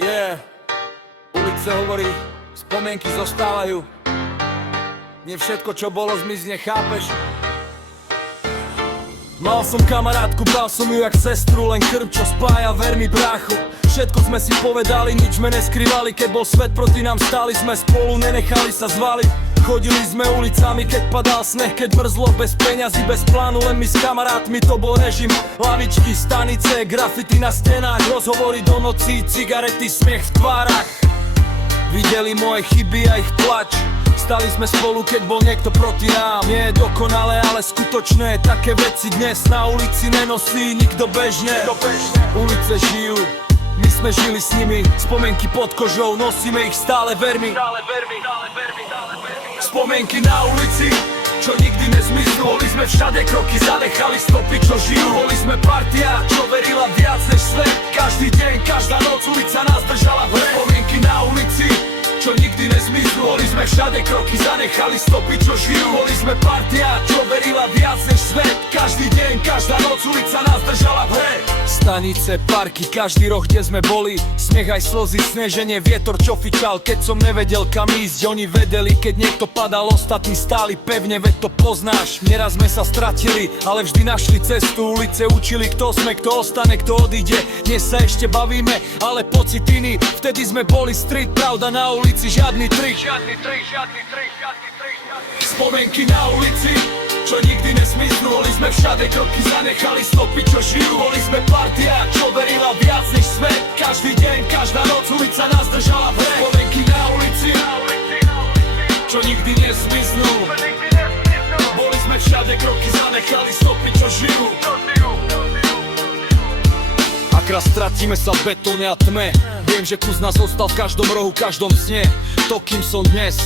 Ulice hovorí, spomienky zostávajú. Nie všetko, čo bolo, zmizne, chápeš? Mal som kamarátku, bral som ju jak sestru, len krv, čo spája, ver mi brácho. Všetko sme si povedali, nič sme neskrývali. Keď bol svet proti nám stáli, sme spolu, nenechali sa zvaliť. Chodili sme ulicami, keď padal sneh, keď mrzlo, bez peňazí, bez plánu, len my s kamarátmi, to bol režim. Lavičky, stanice, grafity na stenách, rozhovory do nocí, cigarety, smiech v tvárach. Videli moje chyby a ich plač. Stali sme spolu, keď bol niekto proti nám. Nie je dokonalé, ale skutočné. Také veci dnes na ulici nenosí nikto bežne. Ulice žijú, my sme žili s nimi. Spomienky pod kožou, nosíme ich stále, ver mi. Spomienky na ulici, čo nikdy nezmiznú. Boli sme všade, kroky zanechali stopy, čo žijú. Boli sme partia, čo verila viac než svet. Každý deň, každá noc, ulica nás držala v hre. Spomienky na ulici, čo nikdy nezmiznú. Boli sme všade, kroky zanechali stopy, čo žijú. Boli sme partia, čo verila viac než svet. Každý deň, každá noc, ulica nás držala v hre. Stanice, parky, každý roh, kde sme boli. Smiech aj slzy, sneženie, vietor, čo fičal. Keď som nevedel kam ísť, oni vedeli. Keď niekto padal, ostatní stáli pevne, veď to poznáš. Nieraz sme sa stratili, ale vždy našli cestu. Ulice učili, kto sme, kto ostane, kto odíde. Dnes sa ešte bavíme, ale pocit iný. Vtedy sme boli street, pravda na ulici, žiadny trik. Spomienky na ulici, čo nikdy nesmiznú. Boli sme všade, kroky zanechali stopy, čo žijú. Boli sme partia, čo verila viac než svet. Každý deň, každá noc, ulica nás držala v hre. Spomienky na ulici, čo nikdy nesmiznú. Boli sme všade, kroky zanechali stopy, čo žijú. Ak raz stratíme sa v betóne a tme, viem, že kus nás ostal v každom rohu, každom sne. To, kým som dnes,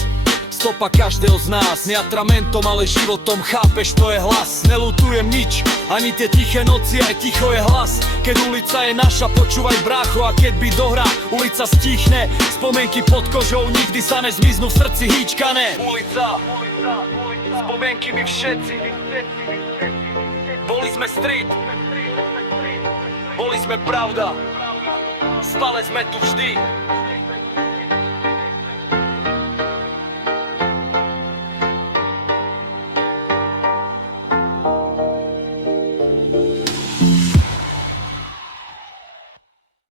stopa každého z nás. Nie atramentom, ale životom, chápeš, to je hlas. Nelutujem nič, ani tie tiché noci, aj ticho je hlas. Keď ulica je naša, počúvaj brácho. A keď by dohra, ulica stichne. Spomienky pod kožou nikdy sa nezmiznú, v srdci hýčkané. Ulica, spomienky my všetci. Boli sme street, boli sme pravda, stále sme tu vždy.